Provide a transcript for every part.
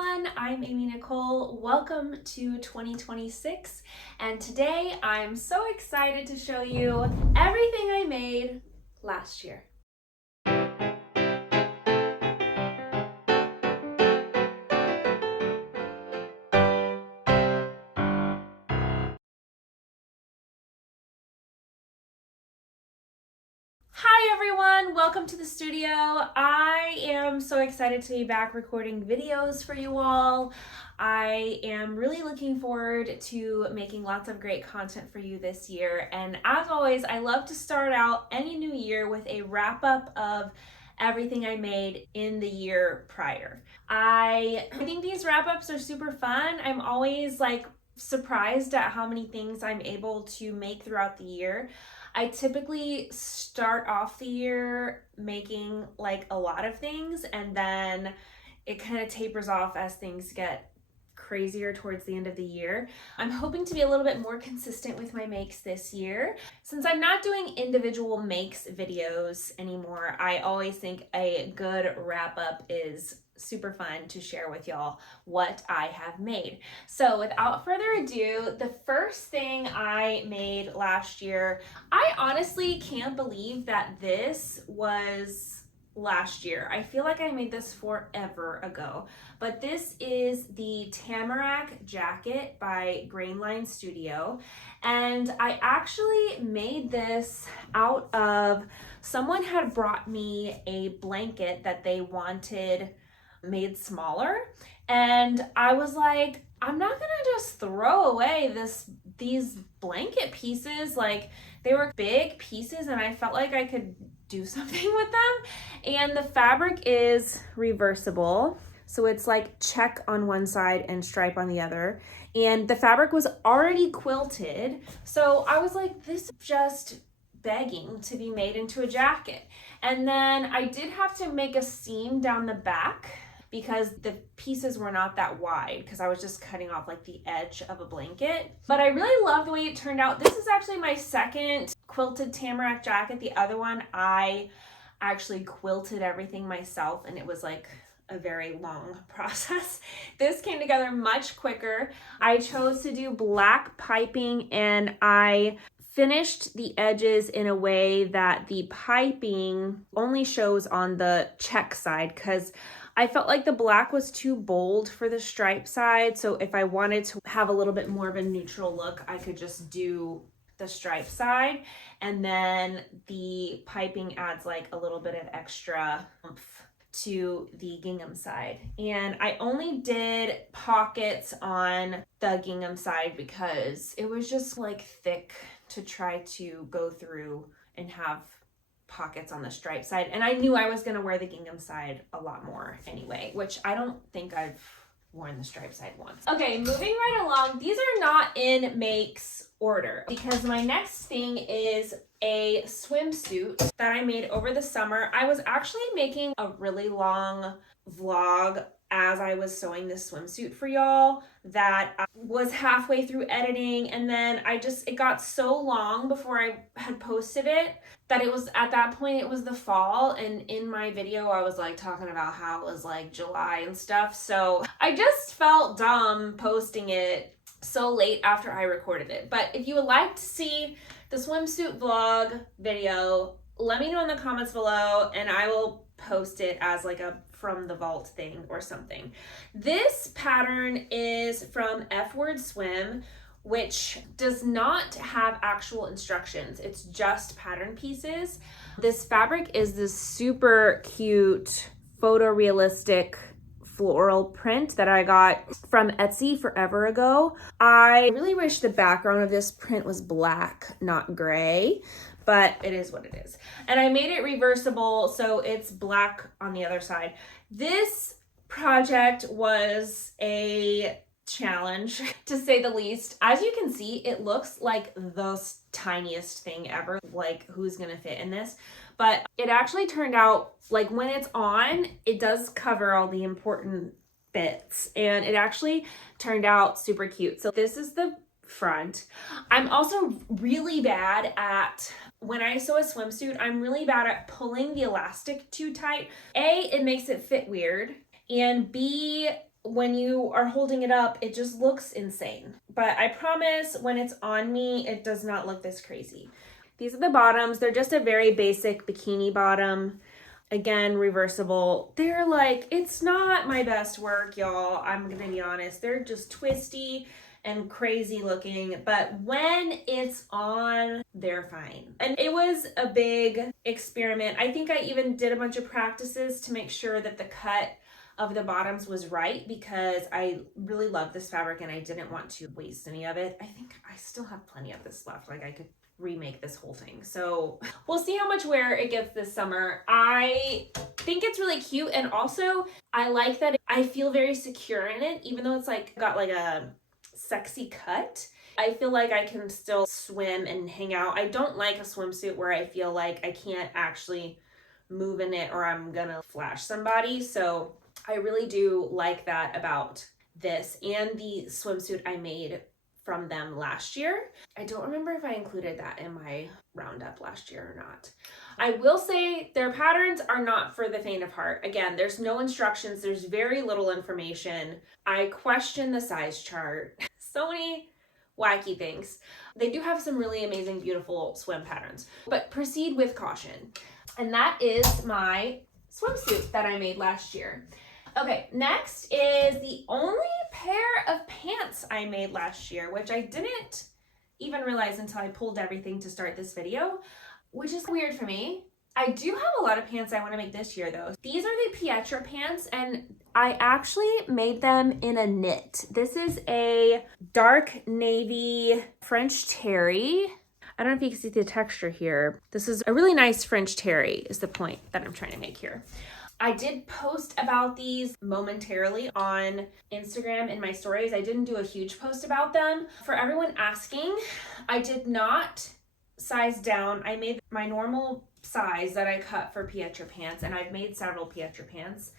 everyone, I'm Amy Nicole. Welcome to 2026, and today I'm so excited to show you everything I made last year. Hi everyone, welcome to the studio. I am so excited to be back recording videos for you all. I am really looking forward to making lots of great content for you this year. And as always, I love to start out any new year with a wrap up of everything I made in the year prior. I think these wrap ups are super fun. I'm always surprised at how many things I'm able to make throughout the year. I typically start off the year making a lot of things, and then it kind of tapers off as things get crazier towards the end of the year. I'm hoping to be a little bit more consistent with my makes this year. Since I'm not doing individual makes videos anymore, I always think a good wrap up is super fun to share with y'all what I have made. So without further ado, the first thing I made last year, I honestly can't believe that this was last year. I feel like I made this forever ago, but this is the Tamarack jacket by Grainline Studio, and I actually made this out of, someone had brought me a blanket that they wanted made smaller, and I was like, I'm not gonna just throw away these blanket pieces. They were big pieces and I felt like I could do something with them. And the fabric is reversible, so it's check on one side and stripe on the other, and the fabric was already quilted, so I was like, this is just begging to be made into a jacket. And then I did have to make a seam down the back because the pieces were not that wide, because I was just cutting off the edge of a blanket. But I really love the way it turned out. This is actually my second quilted Tamarack jacket. The other one, I actually quilted everything myself, and it was a very long process. This came together much quicker. I chose to do black piping, and I finished the edges in a way that the piping only shows on the check side, because I felt like the black was too bold for the stripe side. So if I wanted to have a little bit more of a neutral look, I could just do the stripe side, and then the piping adds a little bit of extra oomph to the gingham side. And I only did pockets on the gingham side because it was just thick to try to go through and have pockets on the stripe side. And I knew I was going to wear the gingham side a lot more anyway, which I don't think I've worn the stripe side once. Okay, moving right along. These are not in makes order because my next thing is a swimsuit that I made over the summer. I was actually making a really long vlog as I was sewing this swimsuit for y'all that I was halfway through editing, and then it got so long before I had posted it that it was, at that point, it was the fall, and in my video I was talking about how it was July and stuff, so I just felt dumb posting it so late after I recorded it. But if you would like to see the swimsuit vlog video, let me know in the comments below and I will post it as a from the vault thing or something. This pattern is from F Word Swim, which does not have actual instructions. It's just pattern pieces. This fabric is this super cute photorealistic floral print that I got from Etsy forever ago. I really wish the background of this print was black, not gray, but it is what it is. And I made it reversible, so it's black on the other side. This project was a challenge, to say the least. As you can see, it looks like the tiniest thing ever. Who's gonna fit in this? But it actually turned out, when it's on, it does cover all the important bits, and it actually turned out super cute. So this is the front. I'm also really bad at, when I sew a swimsuit, I'm really bad at pulling the elastic too tight. A, it makes it fit weird, and B, when you are holding it up, it just looks insane. But I promise when it's on me, it does not look this crazy. These are the bottoms. They're just a very basic bikini bottom. Again, reversible. They're like, it's not my best work, y'all. I'm gonna be honest. They're just twisty and crazy looking, but when it's on, they're fine. And it was a big experiment. I think I even did a bunch of practices to make sure that the cut of the bottoms was right, because I really love this fabric and I didn't want to waste any of it. I think I still have plenty of this left. Like I could remake this whole thing. So we'll see how much wear it gets this summer. I think it's really cute, and also I like that I feel very secure in it, even though it's like got like a sexy cut. I feel like I can still swim and hang out. I don't like a swimsuit where I feel like I can't actually move in it or I'm gonna flash somebody. So I really do like that about this and the swimsuit I made from them last year. I don't remember if I included that in my roundup last year or not. I will say their patterns are not for the faint of heart. Again, there's no instructions. There's very little information. I question the size chart. So many wacky things. They do have some really amazing, beautiful swim patterns, but proceed with caution. And that is my swimsuit that I made last year. Okay, next is the only pair of pants I made last year, which I didn't even realize until I pulled everything to start this video, which is weird for me. I do have a lot of pants I want to make this year though. These are the Pietra pants, and I actually made them in a knit. This is a dark navy French terry. I don't know if you can see the texture here. This is a really nice French terry is the point that I'm trying to make here. I did post about these momentarily on Instagram in my stories. I didn't do a huge post about them. For everyone asking, I did not size down. I made my normal size that I cut for Pietra pants, and I've made several Pietra pants.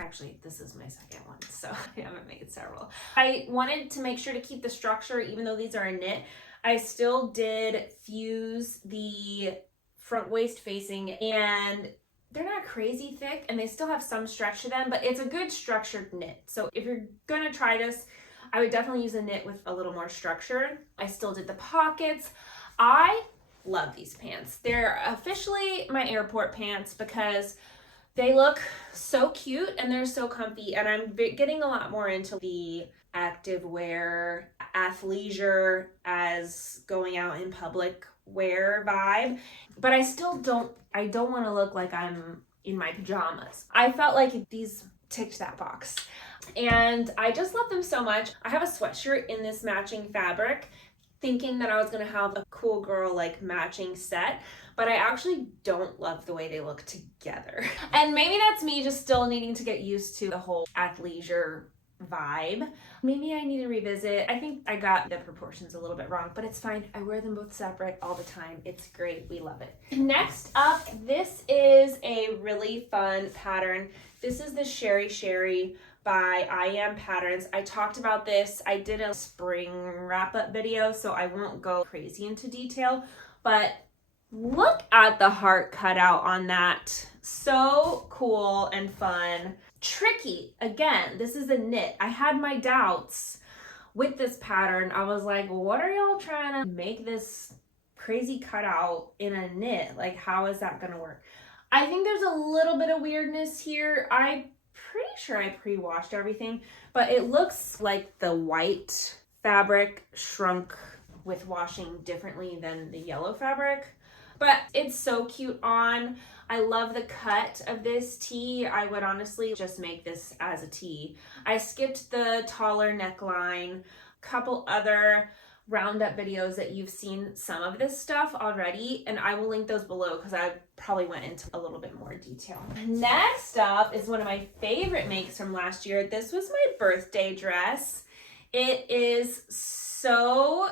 Actually, this is my second one, so I haven't made several. I wanted to make sure to keep the structure, even though these are a knit. I still did fuse the front waist facing, and they're not crazy thick and they still have some stretch to them, but it's a good structured knit. So if you're gonna try this, I would definitely use a knit with a little more structure. I still did the pockets. I love these pants. They're officially my airport pants because they look so cute and they're so comfy, and I'm getting a lot more into the active wear, athleisure as going out in public wear vibe, but I don't want to look like I'm in my pajamas. I felt like these ticked that box, and I just love them so much. I have a sweatshirt in this matching fabric, thinking that I was gonna have a cool girl like matching set, but I actually don't love the way they look together. And maybe that's me just still needing to get used to the whole athleisure vibe. Maybe I need to revisit. I think I got the proportions a little bit wrong, but it's fine. I wear them both separate all the time. It's great. We love it. Next up, this is a really fun pattern. This is the Sherry Sherry by I Am Patterns. I talked about this. I did a spring wrap-up video, so I won't go crazy into detail, but look at the heart cutout on that. So cool and fun. Tricky. Again, this is a knit. I had my doubts with this pattern. I was like, what are y'all trying to make this crazy cutout in a knit? Like, how is that gonna work? I think there's a little bit of weirdness here. I'm pretty sure I pre-washed everything, but it looks like the white fabric shrunk with washing differently than the yellow fabric. But it's so cute on. I love the cut of this tee. I would honestly just make this as a tee. I skipped the taller neckline, couple other roundup videos that you've seen some of this stuff already, and I will link those below because I probably went into a little bit more detail. Next up is one of my favorite makes from last year. This was my birthday dress. It is so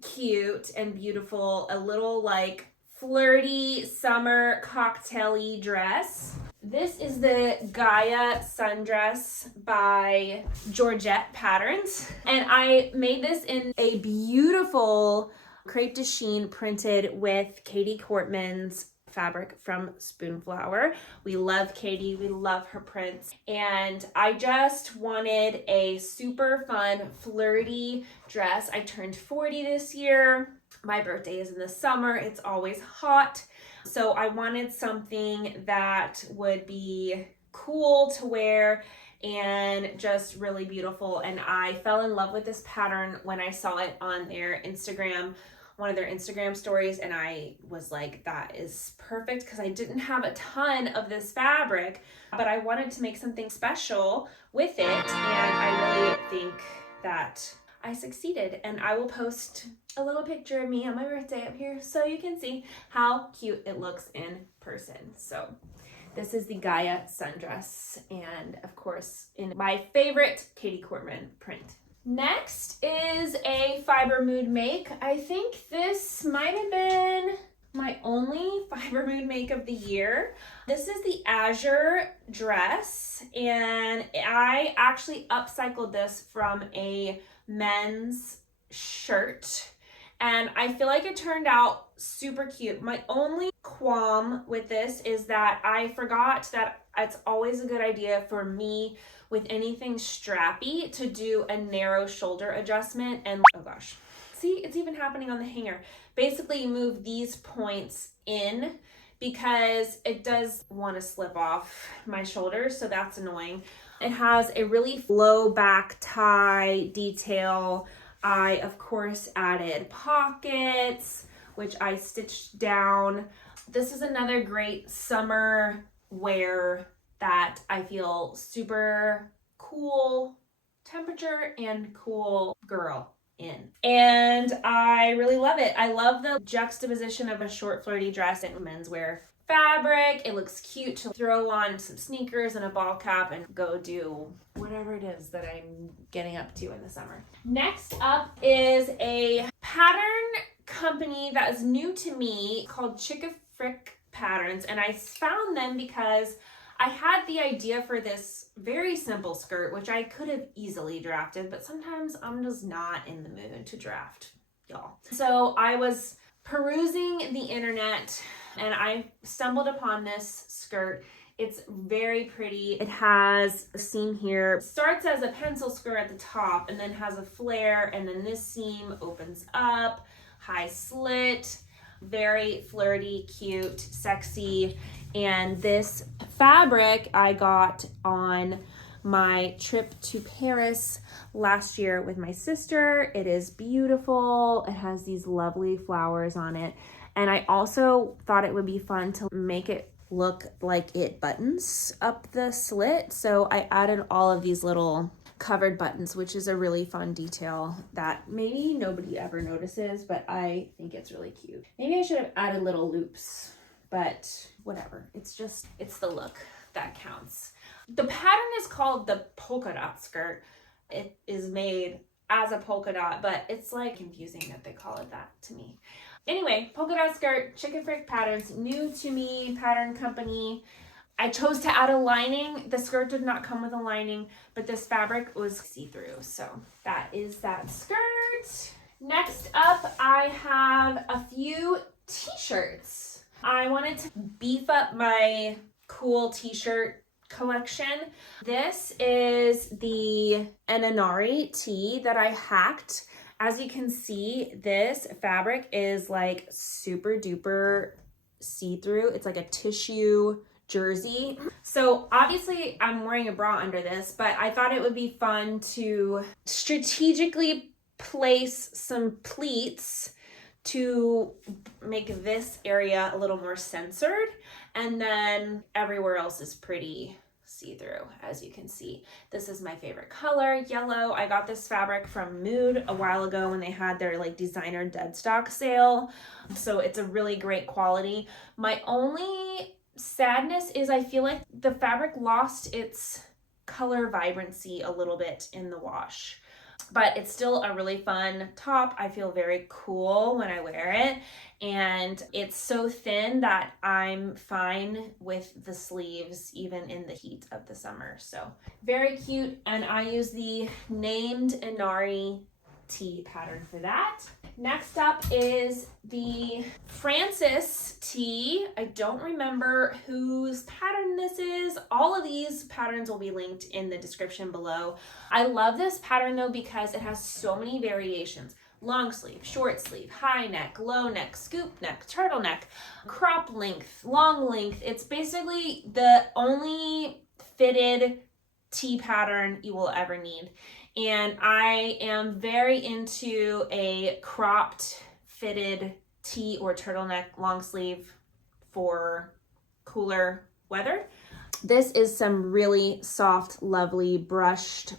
cute and beautiful, a little like flirty summer cocktail-y dress. This is the Gaia sundress by Georgette Patterns, and I made this in a beautiful crepe de chine printed with Katie Cortman's fabric from Spoonflower. We love Katie, we love her prints, and I just wanted a super fun, flirty dress. I turned 40 this year. My birthday is in the summer. It's always hot. So I wanted something that would be cool to wear and just really beautiful. And I fell in love with this pattern when I saw it on their Instagram, one of their Instagram stories, and I was like, that is perfect, because I didn't have a ton of this fabric, but I wanted to make something special with it, and I really think that I succeeded. And I will post a little picture of me on my birthday up here so you can see how cute it looks in person. So this is the Gaia sundress, and of course in my favorite Katie Corman print. Next is a fiber mood make. I think this might have been my only fiber mood make of the year. This is the Azure dress, and I actually upcycled this from a men's shirt, and I feel like it turned out super cute. My only qualm with this is that I forgot that it's always a good idea for me with anything strappy to do a narrow shoulder adjustment. And oh gosh, see, it's even happening on the hanger. Basically, you move these points in because it does want to slip off my shoulders, so that's annoying. It has a really low back tie detail. I, of course, added pockets, which I stitched down. This is another great summer wear that I feel super cool temperature and cool girl in. And I really love it. I love the juxtaposition of a short flirty dress and menswear fabric. It looks cute to throw on some sneakers and a ball cap and go do whatever it is that I'm getting up to in the summer. Next up is a pattern company that is new to me called Chick Frick Patterns, and I found them because I had the idea for this very simple skirt, which I could have easily drafted, but sometimes I'm just not in the mood to draft, y'all. So I was perusing the internet and I stumbled upon this skirt. It's very pretty. It has a seam here. It starts as a pencil skirt at the top and then has a flare, and then this seam opens up, high slit, very flirty, cute, sexy. And this fabric I got on my trip to Paris last year with my sister. It is beautiful. It has these lovely flowers on it. And I also thought it would be fun to make it look like it buttons up the slit. So I added all of these little covered buttons, which is a really fun detail that maybe nobody ever notices, but I think it's really cute. Maybe I should have added little loops, but whatever. It's the look that counts. The pattern is called the polka dot skirt. It is made as a polka dot, but it's like confusing that they call it that to me. Anyway, polka dot skirt, Chick Frick Patterns, new to me pattern company. I chose to add a lining. The skirt did not come with a lining, but this fabric was see-through. So that is that skirt. Next up, I have a few t-shirts. I wanted to beef up my cool t-shirt collection. This is the Inari tee that I hacked. As you can see, this fabric is like super duper see-through. It's like a tissue jersey. So obviously I'm wearing a bra under this, but I thought it would be fun to strategically place some pleats to make this area a little more censored, and then everywhere else is pretty see-through, as you can see. This is my favorite color, yellow. I got this fabric from Mood a while ago when they had their like designer dead stock sale, so it's a really great quality. My only sadness is I feel like the fabric lost its color vibrancy a little bit in the wash, but it's still a really fun top. I feel very cool when I wear it, and it's so thin that I'm fine with the sleeves even in the heat of the summer. So very cute, and I use the named Inari tee pattern for that. Next up is the Francis tee. I don't remember whose pattern this is. All of these patterns will be linked in the description below. I love this pattern though because it has so many variations. Long sleeve, short sleeve, high neck, low neck, scoop neck, turtleneck, crop length, long length. It's basically the only fitted tee pattern you will ever need. And I am very into a cropped fitted tee or turtleneck long sleeve for cooler weather. This is some really soft, lovely brushed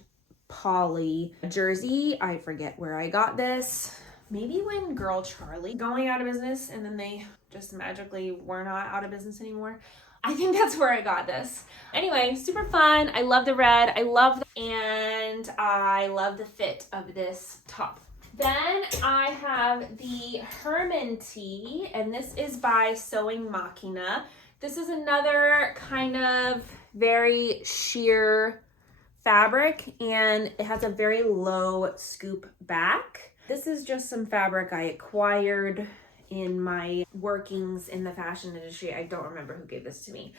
poly jersey. I forget where I got this. Maybe when Girl Charlie going out of business and then they just magically were not out of business anymore. I think that's where I got this. Anyway, super fun. I love the red. I love the fit of this top. Then I have the Herman tee, and this is by Sewing Machina. This is another kind of very sheer fabric, and it has a very low scoop back. This is just some fabric I acquired in my workings in the fashion industry. I don't remember who gave this to me.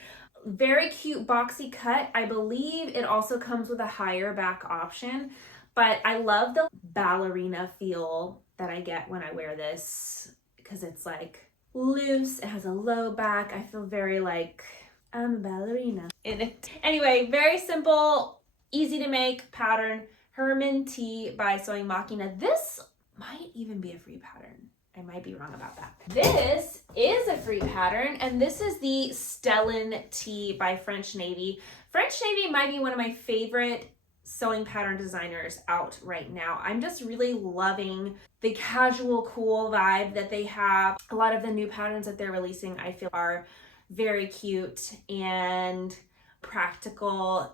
Very cute boxy cut. I believe it also comes with a higher back option, but I love the ballerina feel that I get when I wear this because it's like loose. It has a low back. I feel very like I'm a ballerina in it. Anyway, very simple, easy to make pattern. Herman tee by Sewing Machina. This might even be a free pattern. I might be wrong about that. This is a free pattern, and this is the Stellan tee by French Navy. French Navy might be one of my favorite sewing pattern designers out right now. I'm just really loving the casual, cool vibe that they have. A lot of the new patterns that they're releasing, I feel, are very cute and practical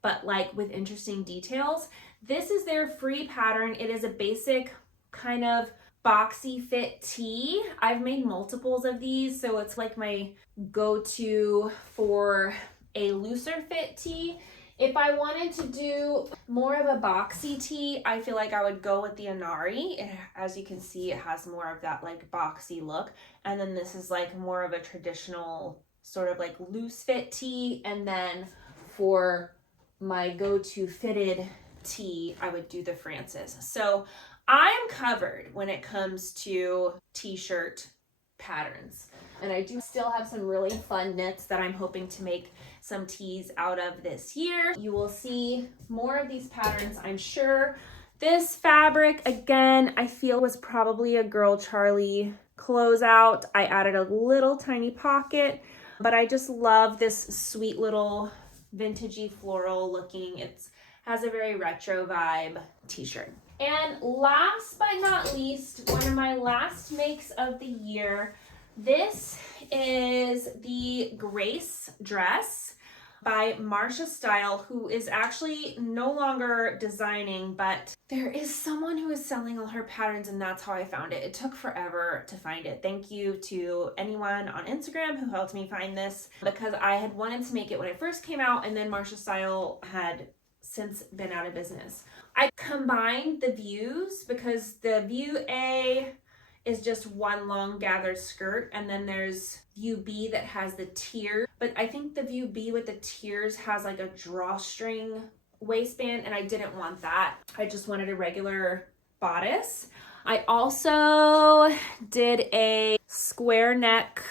but like with interesting details. This is their free pattern. It is a basic kind of boxy fit tee. I've made multiples of these, so it's like my go-to for a looser fit tee. If I wanted to do more of a boxy tee, I feel like I would go with the Inari. As you can see, it has more of that like boxy look. And then this is like more of a traditional sort of like loose fit tee. And then for my go-to fitted tee, I would do the Francis. So I'm covered when it comes to t-shirt patterns. And I do still have some really fun knits that I'm hoping to make some tees out of this year. You will see more of these patterns, I'm sure. This fabric, again, I feel was probably a Girl Charlie closeout. I added a little tiny pocket, but I just love this sweet little vintagey floral looking. It has a very retro vibe t-shirt. And last but not least, one of my last makes of the year, this is the Grace dress by Marsha Style, who is actually no longer designing, but there is someone who is selling all her patterns, and that's how I found it. It took forever to find it. Thank you to anyone on Instagram who helped me find this, because I had wanted to make it when it first came out, and then Marsha Style had since been out of business. I combined the views because the view A is just one long gathered skirt, and then there's view B that has the tier, but I think the view B with the tiers has like a drawstring waistband, and I didn't want that. I just wanted a regular bodice. I also did a square neck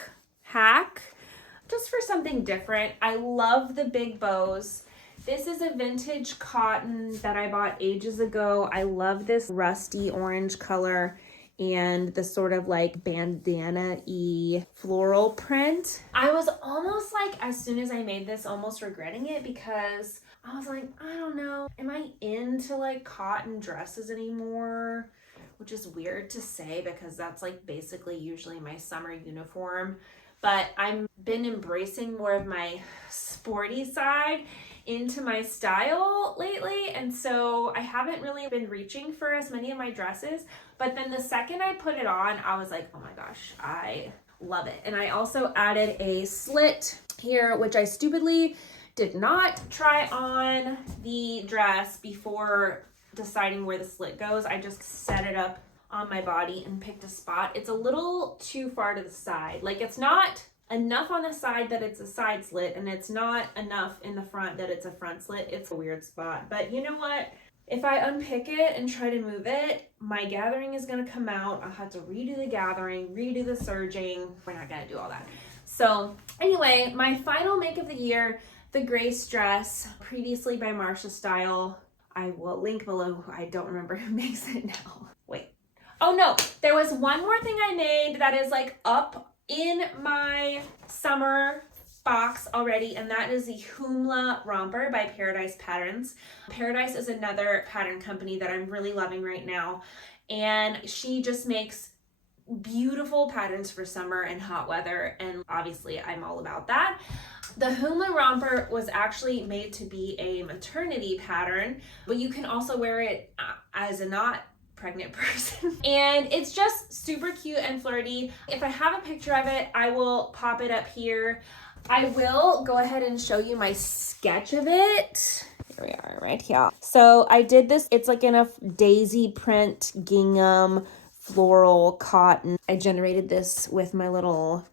hack just for something different. I love the big bows. This is a vintage cotton that I bought ages ago. I love this rusty orange color and the sort of like bandana-y floral print. I was almost like, as soon as I made this, almost regretting it, because I was like, I don't know, am I into like cotton dresses anymore? Which is weird to say because that's like basically usually my summer uniform. But I've been embracing more of my sporty side into my style lately, and so I haven't really been reaching for as many of my dresses, but then the second I put it on, I was like, oh my gosh, I love it. And I also added a slit here, which I stupidly did not try on the dress before deciding where the slit goes. I just set it up on my body and picked a spot. It's a little too far to the side. Like, it's not enough on the side that it's a side slit, and it's not enough in the front that it's a front slit. It's a weird spot, but you know what? If I unpick it and try to move it, my gathering is gonna come out. I'll have to redo the gathering, redo the serging. We're not gonna do all that. So anyway, my final make of the year, the Grace dress, previously by Marsha Style. I will link below. I don't remember who makes it now. Wait. Oh no, there was one more thing I made that is like up in my summer box already, and that is the Humla romper by Paradise Patterns. Paradise is another pattern company that I'm really loving right now, and she just makes beautiful patterns for summer and hot weather, and obviously I'm all about that. The Humla romper was actually made to be a maternity pattern, but you can also wear it as a not pregnant person. And it's just super cute and flirty. If I have a picture of it, I will pop it up here. I will go ahead and show you my sketch of it. Here we are, right here. So I did this, it's like in a daisy print gingham floral cotton. I generated this with my little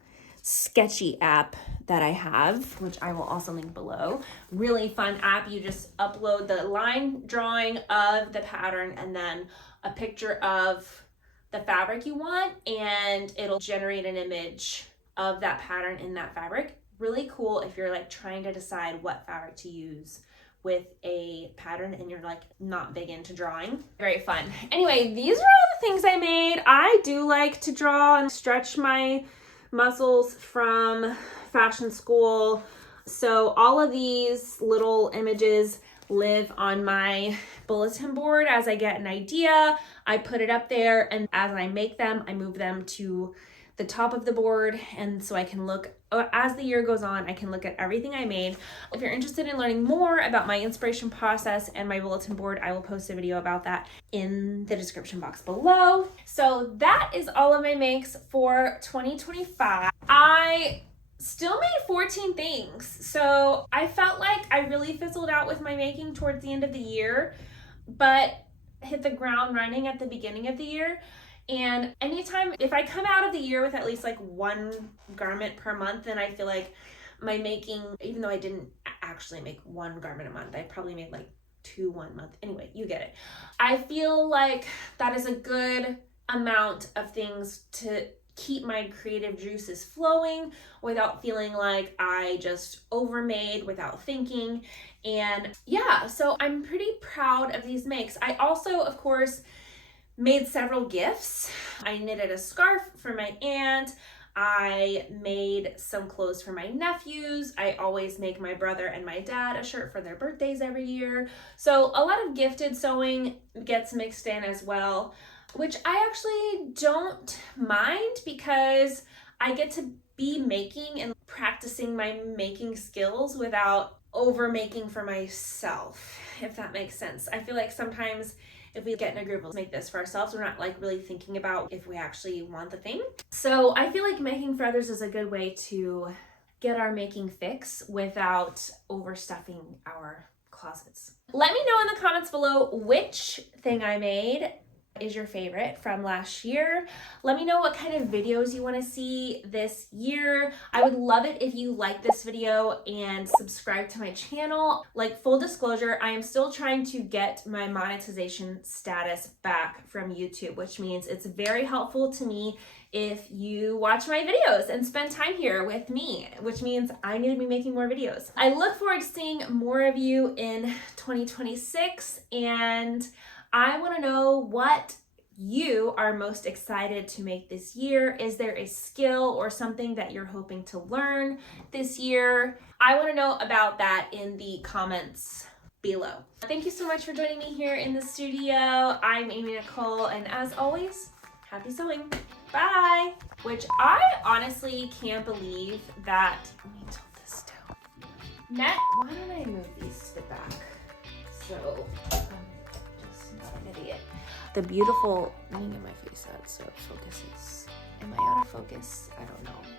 sketchy app that I have, which I will also link below. Really fun app. You just upload the line drawing of the pattern and then a picture of the fabric you want, and it'll generate an image of that pattern in that fabric. Really cool if you're like trying to decide what fabric to use with a pattern and you're like not big into drawing. Very fun. Anyway, these are all the things I made. I do like to draw and stretch my muscles from fashion school. So all of these little images live on my bulletin board. As I get an idea, I put it up there, and as I make them, I move them to the top of the board, and so I can look, as the year goes on, I can look at everything I made. If you're interested in learning more about my inspiration process and my bulletin board, I will post a video about that in the description box below. So that is all of my makes for 2025. I still made 14 things, so I felt like I really fizzled out with my making towards the end of the year, but hit the ground running at the beginning of the year. And anytime, if I come out of the year with at least like one garment per month, then I feel like my making, even though I didn't actually make one garment a month, I probably made like 2 1 month. Anyway, you get it. I feel like that is a good amount of things to keep my creative juices flowing without feeling like I just overmade without thinking. And yeah, so I'm pretty proud of these makes. I also, of course, made several gifts. I knitted a scarf for my aunt. I made some clothes for my nephews. I always make my brother and my dad a shirt for their birthdays every year. So a lot of gifted sewing gets mixed in as well, which I actually don't mind because I get to be making and practicing my making skills without over making for myself, if that makes sense. I feel like sometimes if we get in a group, let's make this for ourselves, we're not like really thinking about if we actually want the thing. So I feel like making for others is a good way to get our making fix without overstuffing our closets. Let me know in the comments below which thing I made is your favorite from last year. Let me know what kind of videos you want to see this year. I would love it if you like this video and subscribe to my channel. Like, full disclosure, I am still trying to get my monetization status back from YouTube, which means it's very helpful to me if you watch my videos and spend time here with me, which means I need to be making more videos. I look forward to seeing more of you in 2026, and I want to know what you are most excited to make this year. Is there a skill or something that you're hoping to learn this year? I want to know about that in the comments below. Thank you so much for joining me here in the studio. I'm Amy Nicole, and as always, happy sewing. Bye! Which I honestly can't believe that, let me tilt this down. Why don't I move these to the back? So, idiot. The beautiful, let me get my face out so it focuses. Am I out of focus? I don't know.